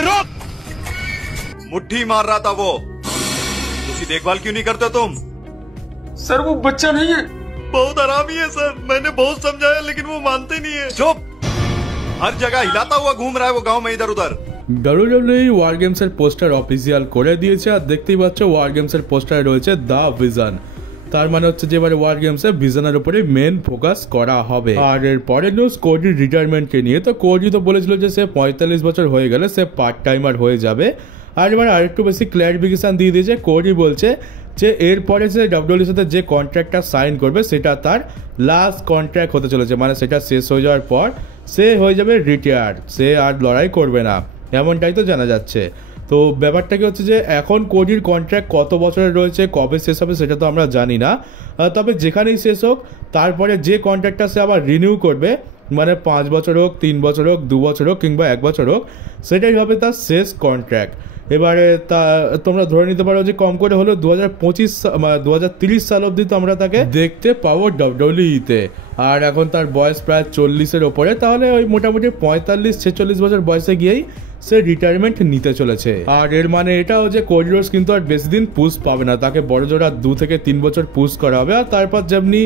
रोक! मुट्ठी मार रहा था वो। उसकी देखभाल क्यों नहीं करते तुम? सर वो बच्चा नहीं है। बहुत हरामी है सर, मैंने बहुत समझाया लेकिन वो मानते नहीं है। चुप! हर जगह हिलाता हुआ घूम रहा है वो गांव में इधर उधर। WWE ওয়ার গেমসের পোস্টার অফিসিয়াল করে দিয়েছে আর দেখতেই পাচ্ছ ওয়ার গেমসের পোস্টারে রয়েছে দ্য ভিশন। তার মানে হচ্ছে যে এবারে ওয়ার গেমসে ভিশনের উপরে মেন ফোকাস করা হবে। আর এর পরে নিউজ কোডির রিটায়ারমেন্টকে নিয়ে। তো কোডি তো বলেছিল যে সে 45 বছর হয়ে গেলে সে পার্ট টাইমার হয়ে যাবে। আর এবার আরেকটু বেশি ক্ল্যারিফিকেশন দিয়ে দিয়েছে। কোডি বলছে যে এরপরে সে ডাব্লিউডব্লিউর সাথে যে কন্ট্রাক্টটা সাইন করবে সেটা তার লাস্ট কন্ট্রাক্ট হতে চলেছে, মানে সেটা শেষ হয়ে যাওয়ার পর সে হয়ে যাবে রিটায়ার্ড, সে আর লড়াই করবে না, এমনটাই তো জানা যাচ্ছে। তো ব্যাপারটা কি হচ্ছে যে এখন কোডির কন্ট্রাক্ট কত বছরের রয়েছে, কবে শেষ হবে সেটা তো আমরা জানি না। তবে যেখানেই শেষ হোক তারপরে যে কন্ট্রাক্টটা সে আবার রিনিউ করবে, মানে 5 বছর হোক, 3 বছর হোক, 2 বছর হোক কিংবা 1 বছর হোক, সেটাই হবে তার শেষ কন্ট্রাক্ট। এবারে তা তোমরা ধরে নিতে পারো যে কম করে হলো 2030 সাল অবধি তো আমরা তাকে দেখতে পাবো ডাব্লিউডব্লিউইতে। আর এখন তার বয়স প্রায় 40-এর ওপরে, তাহলে ওই মোটামুটি 45-46 বছর বয়সে গিয়েই সে রিটায়ারমেন্ট নিতে চলেছে। আর এর মানে এটাও যে কোডি রোডস কিন্তু আর বেশি দিন পুশ পাবে না, তাকে বড় জোড়া 2 থেকে 3 বছর পুশ করা হবে। আর তারপর যেমনি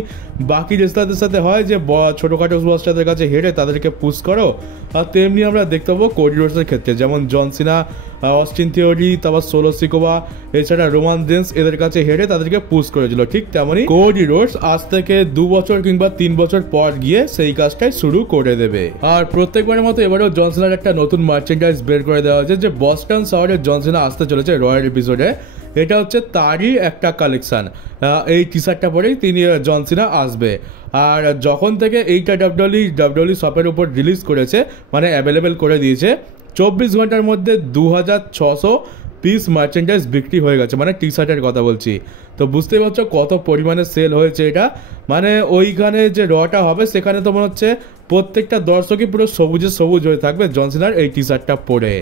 বাকি রেসলারদের সাথে হয় যে ছোটখাটো সুপারস্টারদের কাছে হেরে তাদেরকে পুশ করো, আর তেমনি আমরা দেখতে পাবো কোডি রোডসের ক্ষেত্রে, যেমন জন সিনা, অস্টিন থিওরি, তারপর সোলো সিকোভা, এছাড়া রোমান রেন্স এদের কাছে হেরে তাদেরকে পুশ করেছিল। ঠিক তেমনই কোডি রোডস আজ থেকে 2 বছর কিংবা 3 বছর পর গিয়ে সেই কাজটাই শুরু করে দেবে। আর প্রত্যেকবারের মতো এবারেও জন সিনার একটা নতুন মার্চেন্ডাইজ বের করে দেওয়া হয়েছে যে বস্টন শহরে জন সিনা আসতে চলেছে রয়্যাল এপিসোডে। এটা হচ্ছে তারই একটা কালেকশন, এই টি শার্টটা পরেই তিনি জন সিনা আসবে। আর যখন থেকে এইটা ডাব্লিউডব্লিউ শপের উপর রিলিজ করেছে, মানে অ্যাভেলেবেল করে দিয়েছে, 24 ঘন্টার মধ্যে 2600 পিস মার্চেন্ডাইজ বিক্রি হয়ে গেছে, মানে টি শার্টের কথা বলছি। তো বুঝতেই পারছো কত পরিমাণে সেল হয়েছে এটা। মানে ওইখানে যে রটা হবে সেখানে তো মনে হচ্ছে প্রত্যেকটা দর্শকই পুরো সবুজে সবুজ হয়ে থাকবে জন সিনার এই টি শার্টটা পরে।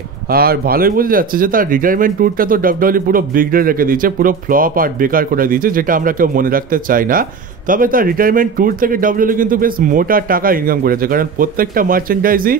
আর ভালোই বোঝা যাচ্ছে যে তার রিটায়ারমেন্ট ট্যুরটা তো ডাব্লিউডব্লিউ পুরো বিগড়ে রেখে দিয়েছে, পুরো ফ্লপ আর বেকার করে দিয়েছে, যেটা আমরা কেউ মনে রাখতে চাই না। তবে তার রিটায়ারমেন্ট ট্যুর থেকে ডাব্লিউডব্লিউ কিন্তু বেশ মোটা টাকা ইনকাম করেছে, কারণ প্রত্যেকটা মার্চেন্ডাইজই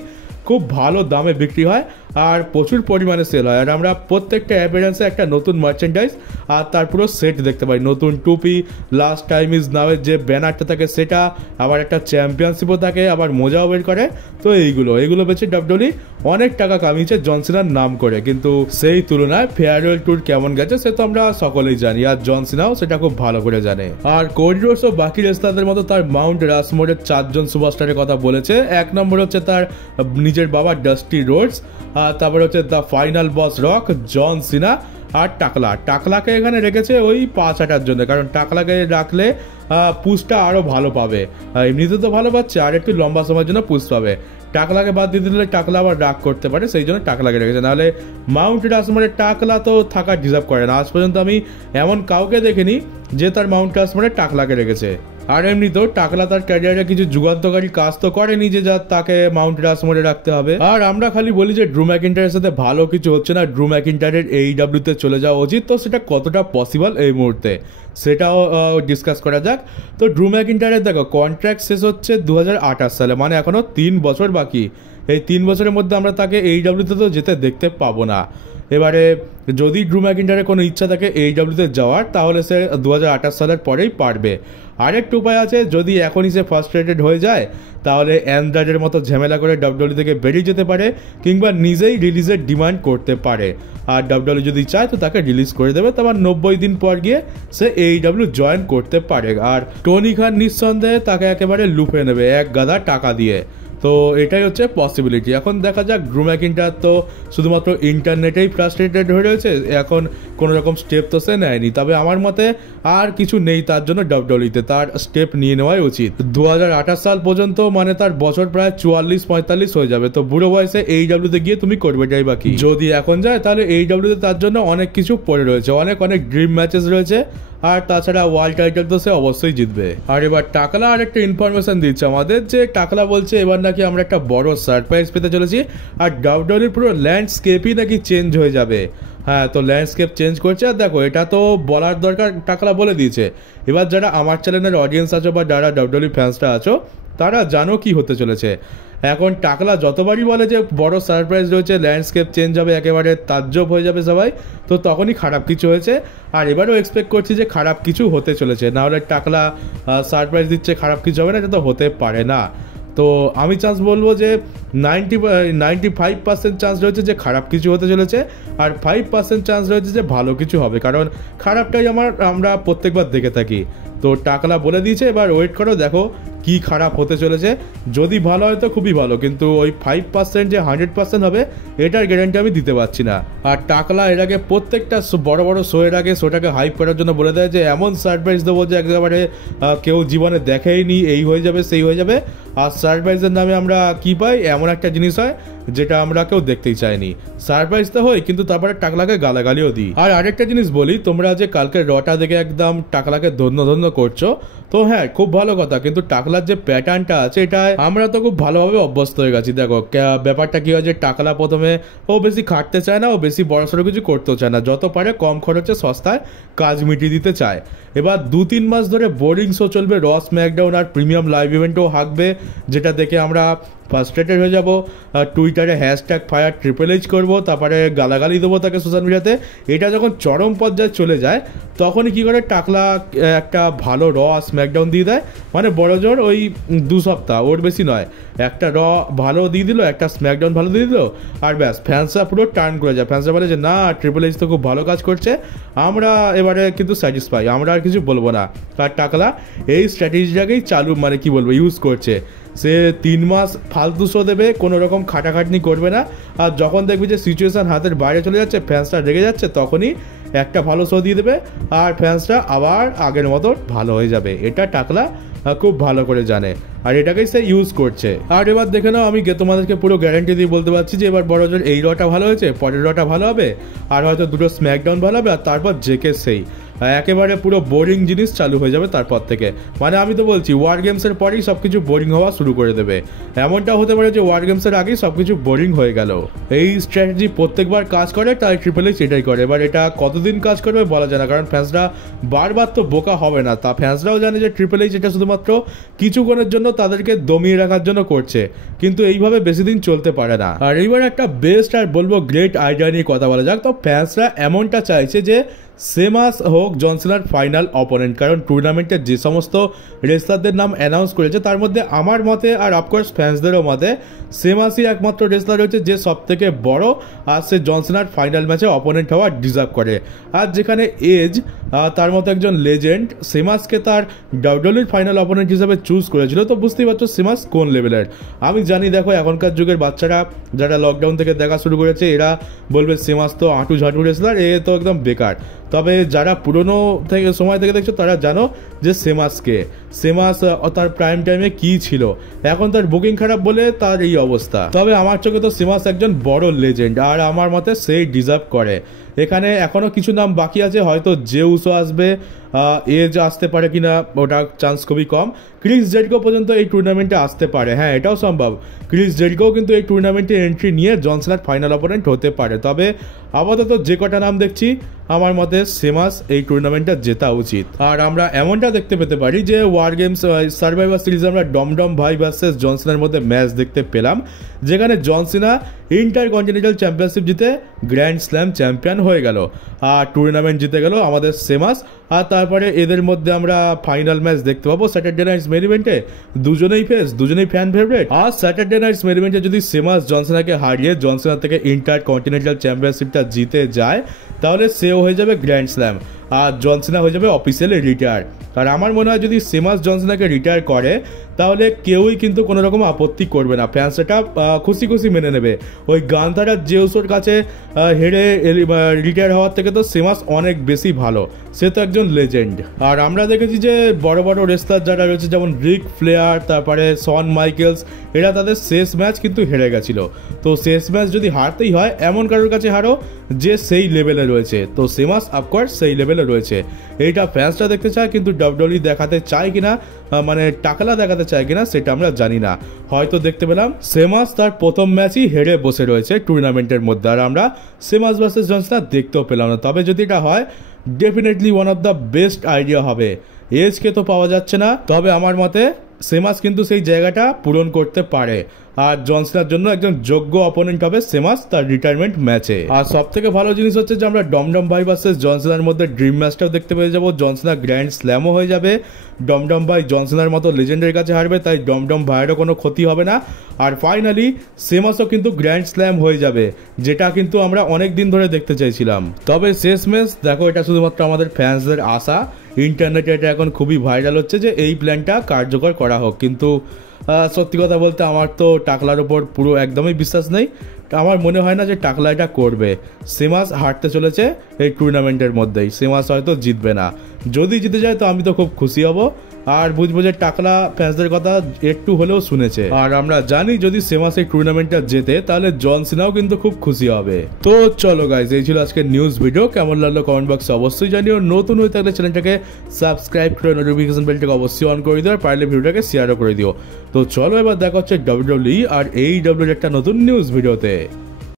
খুব ভালো দামে বিক্রি হয় আর প্রচুর পরিমাণে সেল হয়। আর আমরা প্রত্যেকটা অ্যাপিয়ারেন্সে একটা নতুন মার্চেন্ডাইজ আর তার পুরো সেট দেখতে পাই, নতুন টুপি, লাস্ট টাইম ইজ নাওয়ের যে ব্যানারটা থাকে সেটা, আবার একটা চ্যাম্পিয়নশিপও থাকে, আবার মোজাও বের করে। তো এইগুলো বেছে ডাব্লিউডব্লিউ অনেক টাকা কামিয়েছে জন সিনার নাম করে, কিন্তু সেই তুলনায় ফেয়ারওয়েল ট্যুর কেমন গেছে সে তো আমরা সকলেই জানি, আর জন সিনাও সেটা খুব ভালো করে জানে। আর কোডি রোডস ও বাকি রেসলারদের মতো তার মাউন্ট রাশমোরের 4 জন সুপারস্টারের কথা বলেছে। 1 নম্বর হচ্ছে তার নিজের বাবা ডাস্টি রোডস, আর তারপরে হচ্ছে দ্য ফাইনাল বস রক, জন সিনা আর টাকলাকে এখানে রেখেছে ওই পা চাটার জন্য, কারণ টাকলাকে রাখলে পুশটা আরো ভালো পাবে, এমনিতে তো ভালো পাচ্ছে আর একটু লম্বা সময়ের জন্য পুশ পাবে। টাকলাকে বাদ দিয়ে দিলে টাকলা আবার রাগ করতে পারে, সেই জন্য টাকলাকে রেখেছে। নাহলে মাউন্ট রাশমোরে টাকলা তো থাকা ডিজার্ভ করে না। আজ পর্যন্ত আমি এমন কাউকে দেখিনি যে তার মাউন্ট রাশমোরে টাকলাকে রেখেছে। আর এমনিতেও টাকলা তার ক্যারিয়ারে কিছু যুগান্তকারী কাজ তো করেনি যে যা তাকে মাউন্ট রাশমোরে রাখতে হবে। আর আমরা খালি বলি যে ড্রু ম্যাকিন্টায়ারের সাথে ভালো কিছু হচ্ছে না, ড্রু ম্যাকিন্টায়ারের AEW তে চলে যাওয়া উচিত। তো সেটা কতটা পসিবল এই মুহূর্তে সেটাও ডিসকাস করা যাক। তো ড্রু ম্যাকিন্টায়ারের দেখো কন্ট্রাক্ট শেষ হচ্ছে 2028 সালে, মানে এখনো 3 বছর বাকি। এই 3 বছরের মধ্যে আমরা তাকে AEW তে তো যেতে দেখতে পাবো না। এবারে যদি ড্রু ম্যাকিন্টায়ারের কোনো ইচ্ছা থাকে AEW তে যাওয়ার, তাহলে সে 2028 সালের পরেই পারবে। আরেকটু উপায় আছে, যদি এখনই সে ফার্স্ট্রেটেড হয়ে যায় তাহলে অ্যান্ড্রয়েডের মতো ঝামেলা করে ডাব্লিউডব্লিউ থেকে বেরিয়ে যেতে পারে, কিংবা নিজেই রিলিজের ডিমান্ড করতে পারে। আর ডাব্লিউডব্লিউ যদি চায় তো তাকে রিলিজ করে দেবে, তারপর 90 দিন পর গিয়ে সে AEW জয়েন করতে পারে। আর টনি খান নিঃসন্দেহে তাকে একেবারে লুফে নেবে 1 গাদা টাকা দিয়ে। তো এটাই হচ্ছে পসিবিলিটি। এখন দেখা যাক, ড্রু ম্যাকিন্টায়ার তো শুধুমাত্র ইন্টারনেটেই ফ্রাস্ট্রেটেড হয়ে রয়েছে, এখন কোনো রকম স্টেপ তো সে নেয়নি। তবে আমার মতে আর কিছু নেই তার জন্য ডাব্লিউডব্লিউতে, তার স্টেপ নিয়ে নেওয়াই উচিত। 2028 সাল পর্যন্ত মানে তার বছর প্রায় 44-45 হয়ে যাবে। তো বুড়ো বয়সে AEW-তে গিয়ে তুমি করবেটাই বাকি। যদি এখন যায় তাহলে AEW-তে তার জন্য অনেক কিছু পড়ে রয়েছে, অনেক ড্রিম ম্যাচেস রয়েছে। আর তাছাড়া ওয়ার্ল্ড টাইটেল তো সে অবশ্যই জিতবে। আর এবার টাকলা আর একটা ইনফরমেশন দিচ্ছে আমাদের, যে টাকলা বলছে এবার নাকি আমরা একটা বড় সারপ্রাইজ পেতে চলেছি, আর ডাব্লিউডব্লিউর পুরো ল্যান্ডস্কেপই নাকি চেঞ্জ হয়ে যাবে। হ্যাঁ, তো ল্যান্ডস্কেপ চেঞ্জ করছে। আর দেখো, এটা তো বলার দরকার, টাকলা বলে দিয়েছে। এবার যারা আমার চ্যানেলের অডিয়েন্স আছো বা যারা ডাব্লিউডব্লিউ ফ্যান্সরা আছো, তারা জানো কি হতে চলেছে। এখন টাকলা যতবারই বলে যে বড় সারপ্রাইজ রয়েছে, ল্যান্ডস্কেপ চেঞ্জ হবে, একেবারে তাজ্জব হয়ে যাবে সবাই, তো তখনই খারাপ কিছু হয়েছে। আর এবারও এক্সপেক্ট করছি যে খারাপ কিছু হতে চলেছে, নাহলে টাকলা সারপ্রাইজ দিচ্ছে খারাপ কিছু হবে না, এটা তো হতে পারে না। তো আমি চান্স বলবো যে 95% চান্স রয়েছে যে খারাপ কিছু হতে চলেছে, আর 5% চান্স রয়েছে যে ভালো কিছু হবে, কারণ খারাপটাই আমরা প্রত্যেকবার দেখে থাকি। তো টাকলা বলে দিয়েছে, এবার ওয়েট করো, দেখো কি খারাপ হতে চলেছে। যদি ভালো হয় তো খুবই ভালো, কিন্তু ওই 5% যে 100% হবে এটার গ্যারান্টি আমি দিতে পারছি না। আর টাকলা এর আগে প্রত্যেকটা বড় বড় শো এর আগে শোটাকে হাইপ করার জন্য বলে দেয় যে এমন সারপ্রাইজ দেবো যে একেবারে কেউ জীবনে দেখেইনি, এই হয়ে যাবে সেই হয়ে যাবে। আর সারপ্রাইজের নামে আমরা কি পাই, এমন একটা জিনিস হয় যেটা আমরা কেউ দেখতেই চাইনি। সারপ্রাইজ তো হয়, কিন্তু তারপরে টাকলাকে গালাগালিও দিই। আর আরেকটা জিনিস বলি, তোমরা যে কালকে রটা দেখে একদম টাকলাকে ধন্য করছো, তো হ্যাঁ খুব ভালো কথা, কিন্তু টাকলার যে প্যাটার্নটা আছে এটা আমরা তো খুব ভালোভাবে অভ্যস্ত হয়ে গেছি। দেখো ব্যাপারটা কি হয় যে টাকলা প্রথমে ও বেশি খাটতে চায় না, ও বেশি বড়সড় কিছু করতেও চায় না, যত পারে কম খরচে সস্তায় কাজ মিটিয়ে দিতে চায়। এবার 2-3 মাস ধরে বোরিং শো চলবে, র স্ম্যাকডাউন আর প্রিমিয়াম লাইভ ইভেন্টও হাঁকবে, যেটা দেখে আমরা ফার্স্ট্রেটেড হয়ে যাবো, টুইটারে #ফায়ার ট্রিপল এইচ করবো, তারপরে গালাগালি দেবো তাকে সোশ্যাল মিডিয়াতে। এটা যখন চরম পর্যায়ে চলে যায়, তখনই কি করে টাকলা একটা ভালো র স্ম্যাকডাউন দিয়ে দেয়, মানে বড় জোর ওই 2 সপ্তাহ, ওর বেশি নয়, একটা র ভালো দিয়ে দিল, একটা স্ম্যাকডাউন ভালো দিয়ে দিল, আর ব্যাস ফ্যান্সরা পুরো টার্ন করে যায়। ফ্যান্সরা বলে যে না, ট্রিপল এইচ তো খুব ভালো কাজ করছে, আমরা এবারে কিন্তু স্যাটিসফাই, আমরা আর কিছু বলবো না। আর টাকলা এই স্ট্র্যাটেজিটাকেই মানে কি বলবো, ইউজ করছে। সে 3 মাস ফালতু শো দেবে, কোনো রকম খাটাখাটনি করবে না, আর যখন দেখবে যে সিচুয়েশন হাতের বাইরে চলে যাচ্ছে, ফ্যান্সরা রেগে যাচ্ছে, তখনই একটা ভালো শো দিয়ে দেবে, আর ফ্যান্সরা আবার আগের মতো ভালো হয়ে যাবে। এটা টাকলা খুব ভালো করে জানে, আর এটাকেই সে ইউজ করছে। আর এবার দেখে নাও, আমি তোমাদেরকে পুরো গ্যারান্টি দিয়ে বলতে পারছি যে এবার বড় জোর এই রটা ভালো হয়েছে, পরের রটা ভালো হবে, আর হয়তো 2টো স্ম্যাকডাউন ভালো হবে, আর তারপর জেকে সেই একেবারে পুরো বোরিং জিনিস চালু হয়ে যাবে তারপর থেকে। মানে আমি তো বলছি, ওয়ার গেমসের পরেই সবকিছু বোরিং হওয়া শুরু করে দেবে। এমনটা হতে পারে যে ওয়ার গেমসের আগেই সবকিছু বোরিং হয়ে গেল। এই স্ট্র্যাটেজি প্রত্যেকবার কাজ করে, তাই ট্রিপল এইচ এটাই করে। এবার এটা কতদিন কাজ করবে বলা যায় না, কারণ ফ্যান্সরা বারবার তো বোকা হবে না, তা ফ্যান্সরাও জানে যে ট্রিপল এইচ এটা শুধুমাত্র কিছুক্ষণের জন্য তাদেরকে দমিয়ে রাখার জন্য করছে, কিন্তু এইভাবে বেশি দিন চলতে পারে না। আর এইবার একটা বেস্ট আর বলবো গ্রেট আইডিয়া নিয়ে কথা বলা যাক। তো ফ্যান্সরা এমনটা চাইছে যে সেমাস হোক জন সিনার ফাইনাল অপোনেন্ট, কারণ টুর্নামেন্টের যে সমস্ত রেসলারদের নাম অ্যানাউন্স করেছে তার মধ্যে আমার মতে আর অফকোর্স ফ্যান্সদেরও মতে সেমাসই একমাত্র রেসলার রয়েছে যে সব থেকে বড়, আর সে জন সিনার ফাইনাল ম্যাচে অপোনেন্ট হওয়ার ডিজার্ভ করে। আর যেখানে এজ তার মতো একজন লেজেন্ড সেমাসকে তার ডাব্লিউডব্লিউইর ফাইনাল অপোনেন্ট হিসেবে চুজ করেছিল, তো বুঝতেই পারছো সেমাস কোন লেভেলের। আমি জানি, দেখো এখনকার যুগের বাচ্চারা যারা লকডাউন থেকে দেখা শুরু করেছে, এরা বলবে সেমাস তো আঁটু ঝাঁটু রেসলার, এ তো একদম বেকার। তবে যারা পুরনো থেকে সময় থেকে দেখছো তারা জানো যে সেমাস তার প্রাইম টাইমে কি ছিল, এখন তার বুকিং খারাপ বলে তার এই অবস্থা। তবে আমার চোখে তো সেমাস একজন বড় লেজেন্ড, আর আমার মতে সেই ডিজার্ভ করে। এখানে এখনো কিছু নাম বাকি আছে, হয়তো জেউসও আসবে, এজ আসতে পারে কিনা ওটা চান্স খুবই কম। ক্রিস জেরিকো পর্যন্ত এই টুর্নামেন্টে আসতে পারে, হ্যাঁ এটাও সম্ভব। ক্রিস জেরিকো কিন্তু এই টুর্নামেন্টে এন্ট্রি নিয়ে জন সিনার ফাইনাল অপোনেন্ট হতে পারে। তবে আপাতত যে কটা নাম দেখছি, আমার মতে সেমাস এই টুর্নামেন্টটা জেতা উচিত। আর আমরা এমনটা দেখতে পেতে পারি যে ওয়ার গেমস সার্ভাইভার সিরিজে আমরা ডমডম ভাই ভার্সেস জন সিনার মধ্যে ম্যাচ দেখতে পেলাম, যেখানে জন সিনা ইন্টারকন্টিনেন্টাল চ্যাম্পিয়নশিপ জিতে গ্র্যান্ড স্ল্যাম চ্যাম্পিয়ন হয়ে গেল, আর টুর্নামেন্ট জিতে গেল আমাদের সেমাস। আর তারপরে এদের মধ্যে আমরা ফাইনাল ম্যাচ দেখতে পাবো স্যাটারডে নাইটস মেন ইভেন্টে, দুজনেই দুজনেই ফ্যান ফেভারিট। আর স্যাটারডে নাইটস মেন ইভেন্টে যদি সেমাস জন সিনাকে হারিয়ে জন সিনা থেকে ইন্টারকন্টিনেন্টাল চ্যাম্পিয়নশিপটা জিতে যায়, তাহলে সেও হয়ে যাবে গ্র্যান্ড স্ল্যাম, আর জন সিনা হয়ে যাবে অফিসিয়ালি রিটায়ার। আর আমার মনে হয় যদি সেমাস জন সিনাকে রিটায়ার করে, তাহলে কেউই কিন্তু কোনো রকম আপত্তি করবে না, ফ্যান্স এটা খুশি খুশি মেনে নেবে। ওই গান্ধারা জেউসোর কাছে হেরে রিটায়ার হওয়ার থেকে তো সেমাস অনেক বেশি ভালো, সে তো একজন লেজেন্ড। আর আমরা দেখেছি যে বড় বড় রেসলার যারা রয়েছে, যেমন রিক ফ্লেয়ার, তারপরে শন মাইকেলস, এরা তাদের শেষ ম্যাচ কিন্তু হেরে গেছিল। তো শেষ ম্যাচ যদি হারতেই হয়, এমন কারোর কাছে হারো যে সেই লেভেলে রয়েছে, তো সেমাস অফকোর্স সেই লেভেলে রয়েছে। এইটা ফ্যান্সরা দেখতে চায়, কিন্তু ডাব্লিউডব্লিউ দেখাতে চায় কিনা, মানে টাকলা দেখাতে চায় কিনা সেটা আমরা জানি না। হয়তো দেখতে পেলাম সেমাস তার প্রথম ম্যাচই হেরে বসে রয়েছে টুর্নামেন্টের মধ্যে, আর আমরা সেমাস ভার্সেস জন সিনা দেখতেও পেলাম না। তবে যদি এটা হয় definitely one of the best idea হবে। এজকে তো পাওয়া যাচ্ছে না, তবে আমার মতে সেমাস কিন্তু সেই জায়গাটা পূরণ করতে পারে, আর জন সিনার জন্য একজন যোগ্য অপোনেন্ট হবে সেমাস তার রিটায়ারমেন্ট ম্যাচে। আর সব থেকে ভালো জিনিস হচ্ছে যে আমরা ডমডম ভাই ভার্সেস জন সিনার মধ্যে ড্রিম ম্যাচটাও দেখতে পেয়ে যাবো। জন সিনা গ্র্যান্ড স্ল্যামও হয়ে যাবে, ডমডম ভাই জন সিনার মতো লেজেন্ডের কাছে হারবে, তাই ডমডম ভাইয়েরও কোনো ক্ষতি হবে না। আর ফাইনালি সেমাসও কিন্তু গ্র্যান্ড স্ল্যাম হয়ে যাবে, যেটা কিন্তু আমরা অনেক দিন ধরে দেখতে চাইছিলাম। তবে শেষমেশ দেখো, এটা শুধুমাত্র আমাদের ফ্যান্সদের আশা। ইন্টারনেটে এটা এখন খুবই ভাইরাল হচ্ছে যে এই প্ল্যানটা কার্যকর করা হোক, কিন্তু সত্যি কথা বলতে আমার তো টাকলার ওপর পুরো একদমই বিশ্বাস নেই। আমার মনে হয় না যে টাকলা এটা করবে। সেমাস হারতে চলেছে এই টুর্নামেন্টের মধ্যেই, সেমাস হয়তো জিতবে না। যদি জিতে যায় তো আমি তো খুব খুশি হব, আর বুঝবো যে টাকলা ফ্যান্সদের কথা একটু হলেও শুনেছে। আর আমরা জানি যদি সেমাস এই টুর্নামেন্টটা জেতে তাহলে জন সিনাও কিন্তু খুব খুশি হবে। তো চলো গাইজ, এই ছিল আজকের নিউজ ভিডিও। কেমন লাগলো কমেন্ট বক্সে অবশ্যই জানিও। নতুন হয়ে থাকলে চ্যানেলটাকে সাবস্ক্রাইব করে নোটিফিকেশন বেলটাকে অবশ্যই অন করে দিও, আর পারলে ভিডিওটাকে শেয়ারও করে দিও। তো চলো এবার দেখা হচ্ছে WWE আর AEW একটা নতুন নিউজ ভিডিওতে।